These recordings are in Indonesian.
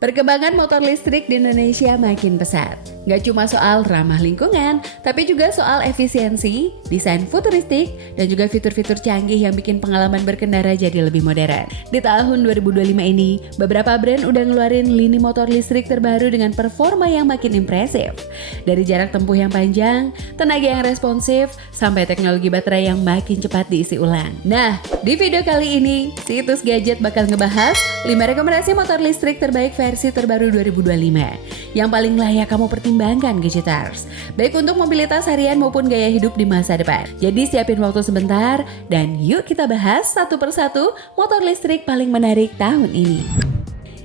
Perkembangan motor listrik di Indonesia makin pesat. Nggak cuma soal ramah lingkungan, tapi juga soal efisiensi, desain futuristik, dan juga fitur-fitur canggih yang bikin pengalaman berkendara jadi lebih modern. Di tahun 2025 ini, beberapa brand udah ngeluarin lini motor listrik terbaru dengan performa yang makin impresif. Dari jarak tempuh yang panjang, tenaga yang responsif, sampai teknologi baterai yang makin cepat diisi ulang. Nah, di video kali ini, Situs Gadget bakal ngebahas 5 rekomendasi motor listrik terbaik versi terbaru 2025 yang paling layak kamu pertimbangkan Gadgeters, baik untuk mobilitas harian maupun gaya hidup di masa depan. Jadi siapin waktu sebentar dan yuk kita bahas satu persatu motor listrik paling menarik tahun ini.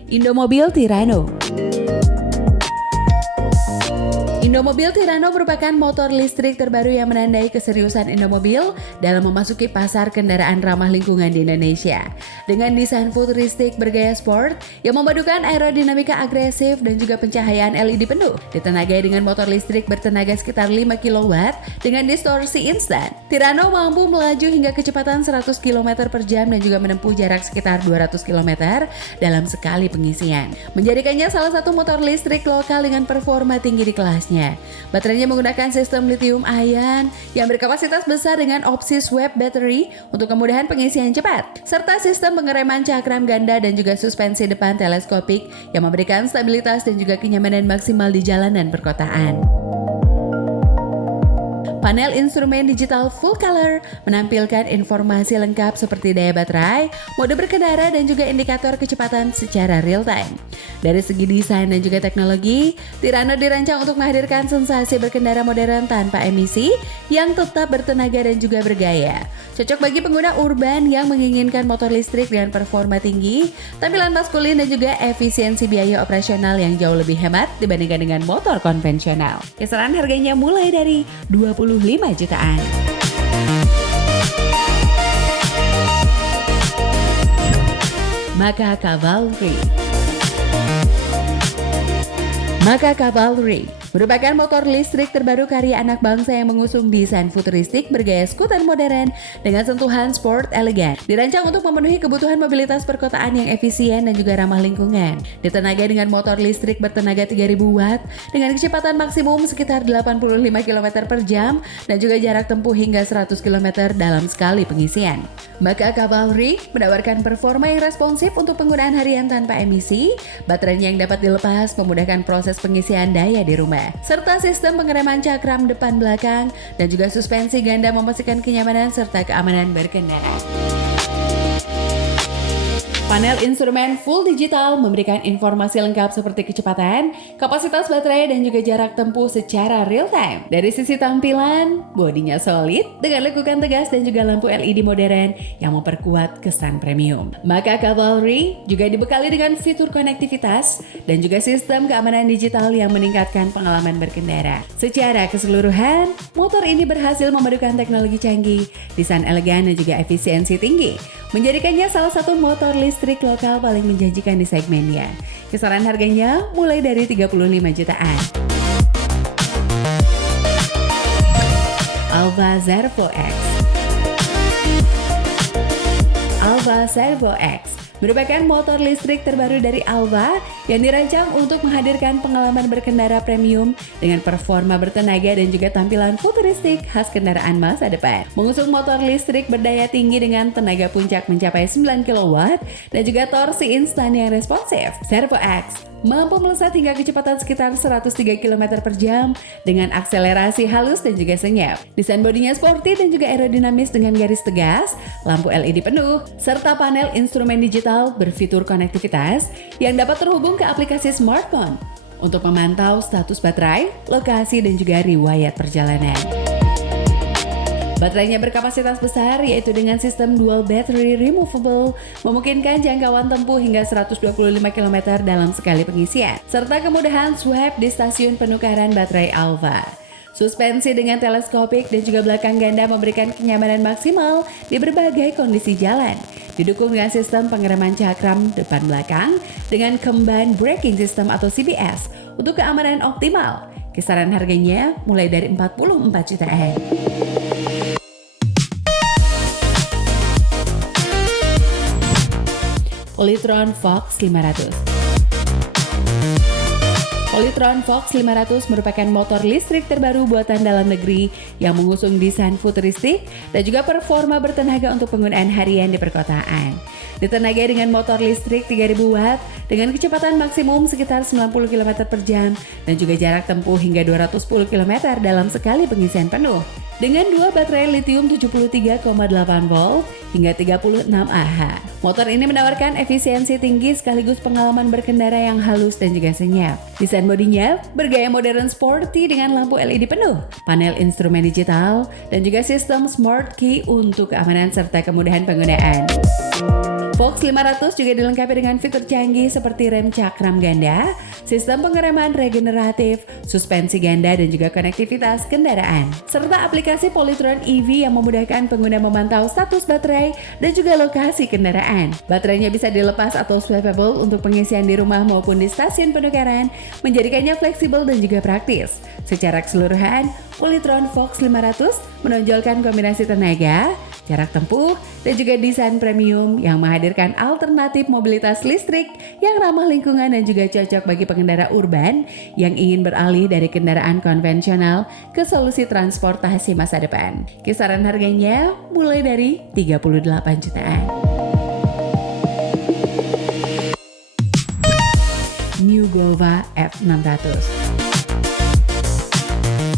Indomobil Tirano. Indomobil Tirano merupakan motor listrik terbaru yang menandai keseriusan Indomobil dalam memasuki pasar kendaraan ramah lingkungan di Indonesia. Dengan desain futuristik bergaya sport yang memadukan aerodinamika agresif dan juga pencahayaan LED penuh, ditenagai dengan motor listrik bertenaga sekitar 5 kW dengan distorsi instan. Tirano mampu melaju hingga kecepatan 100 km per jam dan juga menempuh jarak sekitar 200 km dalam sekali pengisian, menjadikannya salah satu motor listrik lokal dengan performa tinggi di kelasnya. Baterainya menggunakan sistem lithium ion yang berkapasitas besar dengan opsi swap battery untuk kemudahan pengisian cepat, serta sistem pengereman cakram ganda dan juga suspensi depan teleskopik yang memberikan stabilitas dan juga kenyamanan maksimal di jalanan perkotaan. Panel instrumen digital full color menampilkan informasi lengkap seperti daya baterai, mode berkendara, dan juga indikator kecepatan secara real time. Dari segi desain dan juga teknologi, Tirano dirancang untuk menghadirkan sensasi berkendara modern tanpa emisi yang tetap bertenaga dan juga bergaya. Cocok bagi pengguna urban yang menginginkan motor listrik dengan performa tinggi, tampilan maskulin, dan juga efisiensi biaya operasional yang jauh lebih hemat dibandingkan dengan motor konvensional. Kisaran harganya mulai dari 25 jutaan. Maka Cavalry merupakan motor listrik terbaru karya anak bangsa yang mengusung desain futuristik bergaya skuter modern dengan sentuhan sport elegan. Dirancang untuk memenuhi kebutuhan mobilitas perkotaan yang efisien dan juga ramah lingkungan. Ditenagai dengan motor listrik bertenaga 3000 watt dengan kecepatan maksimum sekitar 85 km per jam dan juga jarak tempuh hingga 100 km dalam sekali pengisian. Maka Cavalry menawarkan performa yang responsif untuk penggunaan harian tanpa emisi, baterainya yang dapat dilepas memudahkan proses pengisian daya di rumah, serta sistem pengereman cakram depan belakang dan juga suspensi ganda memastikan kenyamanan serta keamanan berkendara. Panel instrumen full digital memberikan informasi lengkap seperti kecepatan, kapasitas baterai, dan juga jarak tempuh secara real time. Dari sisi tampilan, bodinya solid dengan lekukan tegas dan juga lampu LED modern yang memperkuat kesan premium. Maka Cavalry juga dibekali dengan fitur konektivitas dan juga sistem keamanan digital yang meningkatkan pengalaman berkendara. Secara keseluruhan, motor ini berhasil memadukan teknologi canggih, desain elegan, dan juga efisiensi tinggi, menjadikannya salah satu motor listrik lokal paling menjanjikan di segmennya. Kisaran harganya mulai dari 35 jutaan. Alfa Servo X merupakan motor listrik terbaru dari Alfa yang dirancang untuk menghadirkan pengalaman berkendara premium dengan performa bertenaga dan juga tampilan futuristik khas kendaraan masa depan. Mengusung motor listrik berdaya tinggi dengan tenaga puncak mencapai 9 kW dan juga torsi instan yang responsif, Servo X mampu melesat hingga kecepatan sekitar 103 km per jam dengan akselerasi halus dan juga senyap. Desain bodinya sporty dan juga aerodinamis dengan garis tegas, lampu LED penuh, serta panel instrumen digital berfitur konektivitas yang dapat terhubung ke aplikasi smartphone untuk memantau status baterai, lokasi, dan juga riwayat perjalanan. Baterainya berkapasitas besar yaitu dengan sistem dual battery removable, memungkinkan jangkauan tempuh hingga 125 km dalam sekali pengisian, serta kemudahan swap di stasiun penukaran baterai Alfa. Suspensi dengan teleskopik dan juga belakang ganda memberikan kenyamanan maksimal di berbagai kondisi jalan. Didukung dengan sistem pengereman cakram depan belakang dengan combined braking system atau CBS untuk keamanan optimal. Kisaran harganya mulai dari 44 jutaan. Polytron Fox 500. Polytron Fox 500 merupakan motor listrik terbaru buatan dalam negeri yang mengusung desain futuristik dan juga performa bertenaga untuk penggunaan harian di perkotaan. Ditenagai dengan motor listrik 3000 watt dengan kecepatan maksimum sekitar 90 km per jam dan juga jarak tempuh hingga 210 km dalam sekali pengisian penuh. Dengan dua baterai lithium 73,8 volt hingga 36 Ah. Motor ini menawarkan efisiensi tinggi sekaligus pengalaman berkendara yang halus dan juga senyap. Desain bodinya bergaya modern sporty dengan lampu LED penuh, panel instrumen digital, dan juga sistem smart key untuk keamanan serta kemudahan penggunaan. Fox 500 juga dilengkapi dengan fitur canggih seperti rem cakram ganda, sistem pengereman regeneratif, suspensi ganda dan juga konektivitas kendaraan. Serta aplikasi Polytron EV yang memudahkan pengguna memantau status baterai dan juga lokasi kendaraan. Baterainya bisa dilepas atau swappable untuk pengisian di rumah maupun di stasiun penukaran, menjadikannya fleksibel dan juga praktis. Secara keseluruhan, Polytron Fox 500 menonjolkan kombinasi tenaga, jarak tempuh, dan juga desain premium yang menghadirkan alternatif mobilitas listrik yang ramah lingkungan dan juga cocok bagi pengendara urban yang ingin beralih dari kendaraan konvensional ke solusi transportasi masa depan. Kisaran harganya mulai dari 38 jutaan. New Gova F600.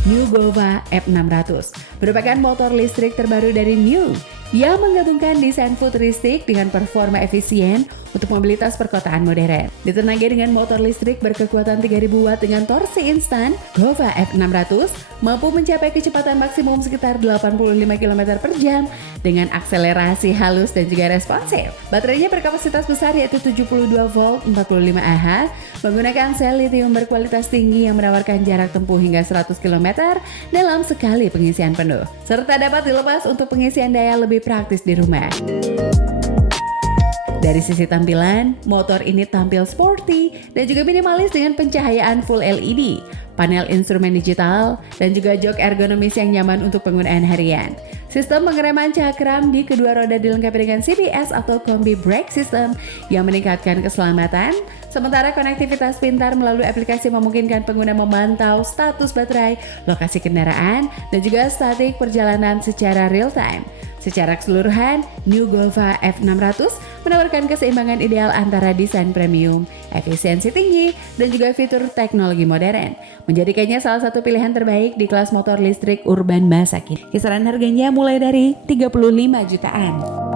New Gova F600 merupakan motor listrik terbaru dari New yang menggabungkan desain futuristik dengan performa efisien untuk mobilitas perkotaan modern. Ditenagai dengan motor listrik berkekuatan 3000 watt dengan torsi instan, Gova F600 mampu mencapai kecepatan maksimum sekitar 85 km per jam dengan akselerasi halus dan juga responsif. Baterainya berkapasitas besar yaitu 72 volt 45 Ah menggunakan sel lithium berkualitas tinggi yang menawarkan jarak tempuh hingga 100 km dalam sekali pengisian penuh, serta dapat dilepas untuk pengisian daya lebih praktis di rumah. Dari sisi tampilan, motor ini tampil sporty dan juga minimalis dengan pencahayaan full LED, panel instrumen digital, dan juga jok ergonomis yang nyaman untuk penggunaan harian. Sistem pengereman cakram di kedua roda dilengkapi dengan CBS atau Combi Brake System yang meningkatkan keselamatan, sementara konektivitas pintar melalui aplikasi memungkinkan pengguna memantau status baterai, lokasi kendaraan, dan juga statik perjalanan secara real time. Secara keseluruhan, New Gova F600 menawarkan keseimbangan ideal antara desain premium, efisiensi tinggi, dan juga fitur teknologi modern, menjadikannya salah satu pilihan terbaik di kelas motor listrik urban masa kini. Kisaran harganya mulai dari 35 jutaan.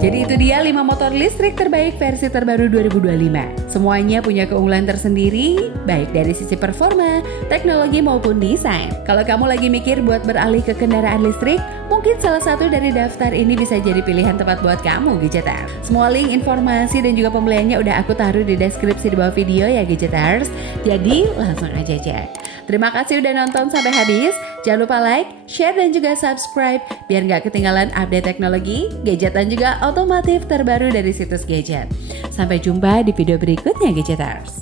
Jadi itu dia 5 motor listrik terbaik versi terbaru 2025. Semuanya punya keunggulan tersendiri, baik dari sisi performa, teknologi maupun desain. Kalau kamu lagi mikir buat beralih ke kendaraan listrik, mungkin salah satu dari daftar ini bisa jadi pilihan tepat buat kamu, Gadgeters. Semua link, informasi, dan juga pembeliannya udah aku taruh di deskripsi di bawah video ya, Gadgeters. Jadi langsung aja cek. Terima kasih udah nonton sampai habis. Jangan lupa like, share, dan juga subscribe biar nggak ketinggalan update teknologi, gadget, dan juga otomotif terbaru dari situs Gadget. Sampai jumpa di video berikutnya, Gadgeters.